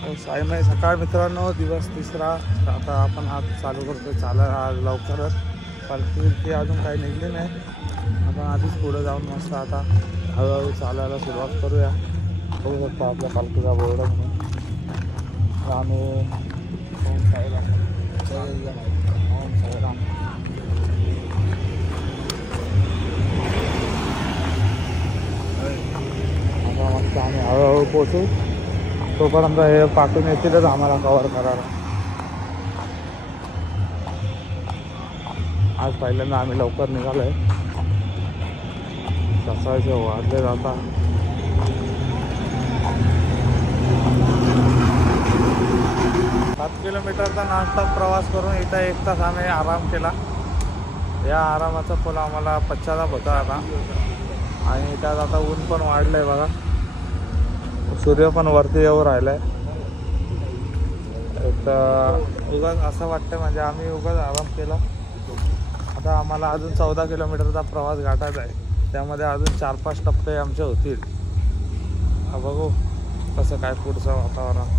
सायमय सकाळ मित्रांनो, दिवस तिसरा. आता आपण आज चालू करतो चालायला आज लवकरच. पालखी अजून काही निघली नाही. आपण आधीच पुढे जाऊन मस्त आता हळूहळू चालायला सुरुवात करूया. बघू शकतो आपल्या पालखीचा बोर्ड म्हणून आम्ही ओम साईराम ओम साईराम. आता मस्त आम्ही हळूहळू पोचू. तोपर्यंत हे पाठवून येतीलच आम्हाला कवर करायला. आज पहिल्यांदा आम्ही लवकर निघालो आहे. सकाळचे वाजले जाता 7 किलोमीटरचा नॉनस्टॉप प्रवास करून इथं 1 तास आम्ही आराम केला. या आरामाचा फल आम्हाला पश्चाताप होता आता. आणि त्यात आता ऊन पण वाढलं आहे बघा. सूर्य पण वरती येऊ राहिला आहे. तर उगाच असं वाटतं म्हणजे आम्ही उगाच आराम केला. आता आम्हाला अजून 14 किलोमीटरचा प्रवास गाठायचा आहे. त्यामध्ये अजून 4-5 टप्पे आमचे होतील. बघू कसं काय पुढचं वातावरण.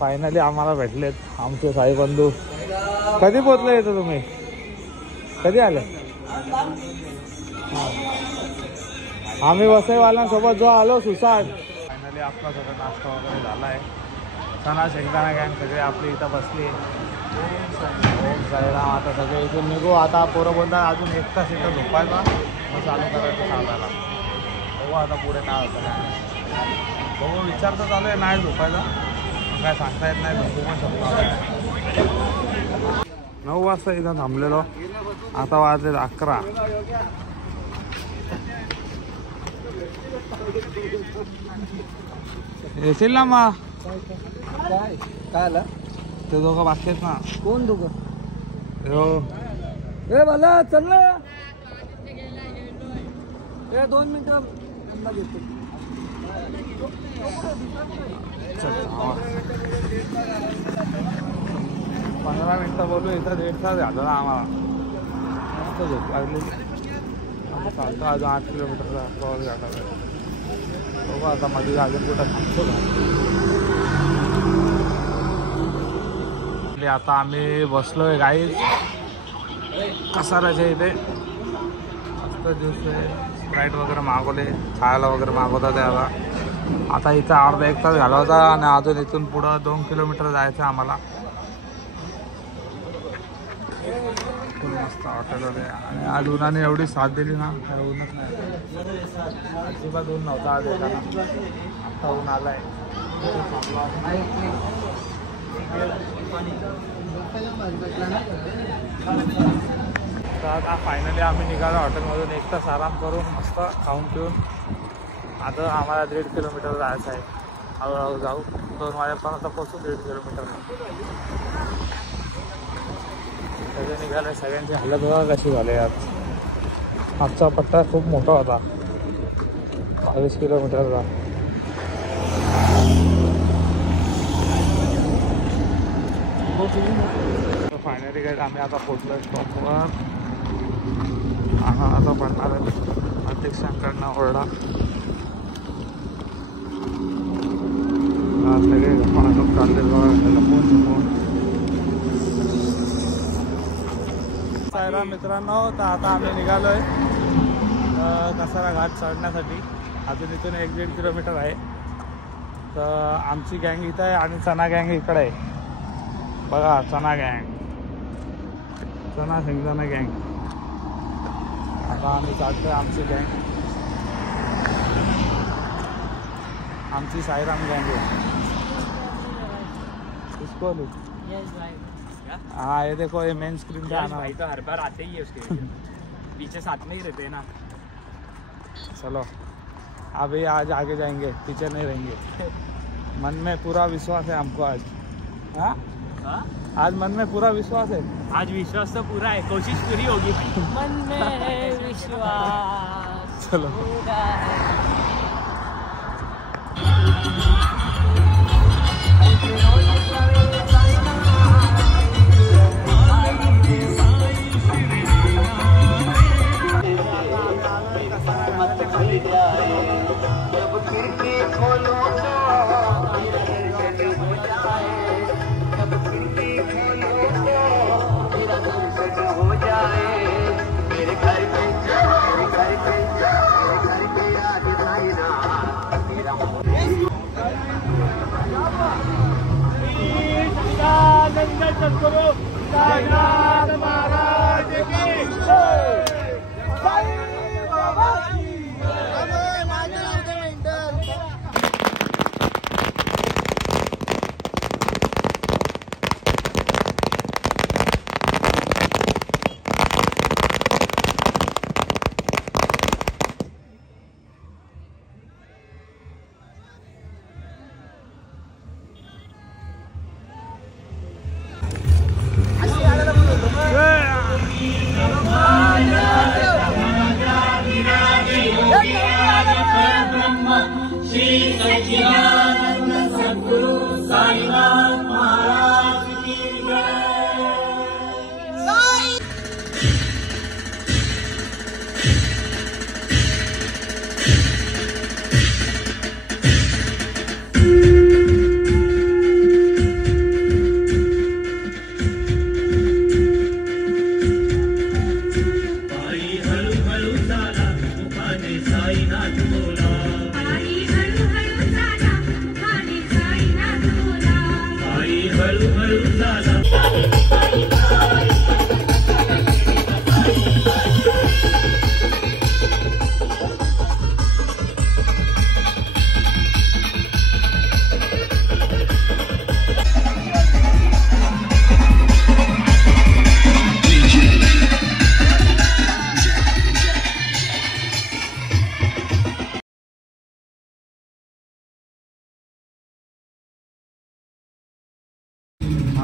फायनली आम्हाला भेटलेत आमचे साई बंधू. कधी पोचले इथं तुम्ही? कधी आले? आम्ही वसईवाल्यांसोबत जो आलो सुसाट. फायनली आपला सगळं नाश्ता वगैरे झाला आहे. सणा शेंगदाणा गँग सगळे आपली इथं बसली. ओम साईराम. आता सगळे इथून निघू. आता पोरं बोलतात अजून 1 तास इथं झोपायचा मग चालू करायचं चालायला. बघू आता पुढे काय होतं काय. बघू विचार तर चालू आहे नाही झोपायचा. काय सांगता येत नाही. झोपू पण शकतो. 9 वाजता इथं थांबलेलो. आता वाजले 11. येशील ना मग? काय आलं? ते दोघं बाकी आहेत ना. कोण दोघं? हे मला चल ना. 2 मिनिटं घेतो. 15 मिनिटं बोलू. इथं 1.5 तास झालं ना आम्हाला. मस्त झोप लागलेली. आता चालतो अजून 8 किलोमीटरचा प्रवास गाठायचा आहे. बघू आता मध्ये अजून कुठं थांबतो का. आता आम्ही बसलोय गाईज कसाराच्या इथे. मस्त ज्यूस आहे. स्प्राईट वगैरे मागवले. खायला वगैरे मागवतात त्याला. आता इथं अर्धा 1 तास घालवता आणि अजून इथून पुढं 2 किलोमीटर जायचं आम्हाला. मस्त हॉटेलमध्ये. आणि आज उन्हाने एवढी साथ दिली ना. ऊनच नाही अजिबात ऊन नव्हता आज येताना. आत्ता ऊन आला आहे. तर आता फायनली आम्ही निघालो हॉटेलमधून. 1 तास आराम करून मस्त खाऊन पिऊन. आता आम्हाला 1.5 किलोमीटर जायचं आहे. हळूहळू जाऊ. 2 वाजेपर्यंत पोचू 1.5 किलोमीटर. सगळे निघाले. सगळ्यांची हालत बघा कशी झाली आज. आजचा पट्टा खूप मोठा होता. 22 किलोमीटरचा. फायनली काय आम्ही आता पोचलो स्टॉपवर. आम्हाला आता पडणार आहे अध्यक्षांकडनं ओरडा. सगळे गप्पा चालले लपून छपून. साईराम मित्रांनो. तर आता आम्ही निघालो आहे कसारा घाट चढण्यासाठी. अजून इथून 1-1.5 किलोमीटर आहे. तर आमची गँग इथं आहे आणि चना गँग इकडे आहे बघा. चना गँग, चना शेंगदाणा गँग. आता आम्ही चालतोय आमची गँग. आमची साईराम गँग आहे. इसको लो. हाँ ये देखो ये मेन स्क्रीन पे आना भाई तो हर बार आते ही है उसके पीछे साथ में ही रहते हैं ना. चलो अभी आज आगे जाएंगे, पीछे नहीं रहेंगे. मन में पूरा विश्वास है हमको आज. हाँ हाँ? आज मन में पूरा विश्वास है. आज विश्वास तो पूरा है, कोशिश पूरी होगी भाई. मन में विश्वास चलो पूरा है.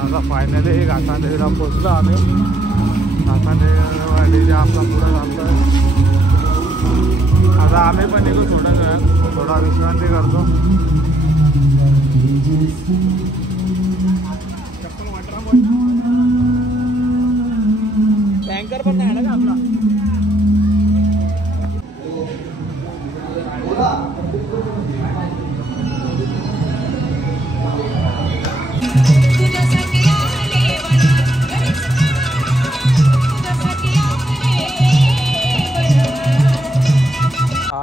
आता फायनली घाटांदेवीला पोचलो आम्ही. घाटांदेवीच्या आपला पुढं जातोय. आता आम्ही पण निघू थोड्या वेळात, थोडा विश्रांती करतो. टँकर पण नाही ना का आपला.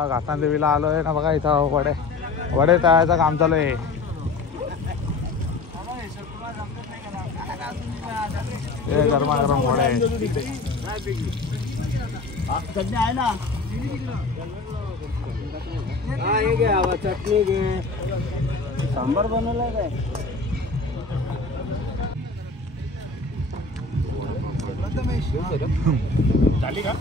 घाटांदेवीला आलो आहे ना बघा. इथं वडे तळायचं काम चालू आहे. गरमागरम वडे आहे ना. हे घे हवा चटणी घे. सांबार बनवलाय काय. झाली का.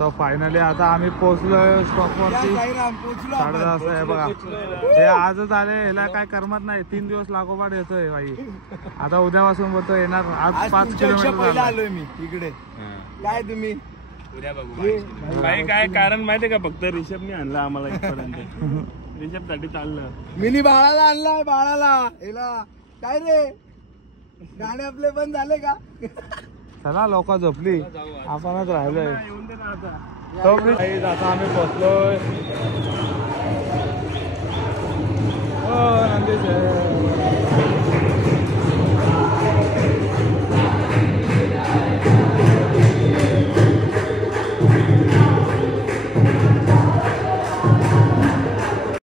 तर फायनली आता आम्ही पोहोचलोय स्टॉपवरती. 10:30 वाजता आहे बघा. हे आजच आले, ह्याला काय करमत नाही. 3 दिवस लागोपाठ येतोय भाई. आता उद्यापासून बोलतो येणार. आज 5 किलोमीटर आलोय मी इकडे. काय तुम्ही उद्या बघू. काय कारण माहितीये का? फक्त रिषभने आणला आम्हाला इथपर्यंत. रिषभ साठी चाललं. मिनी बाळाला आणलाय. बाळाला हिला काय रे, गाणे आपले बंद झाले का? चला लोक झोपली, आपणच राहिलोय. येऊन दे ना आता. आता आम्ही पोहोचलोय. नंदेश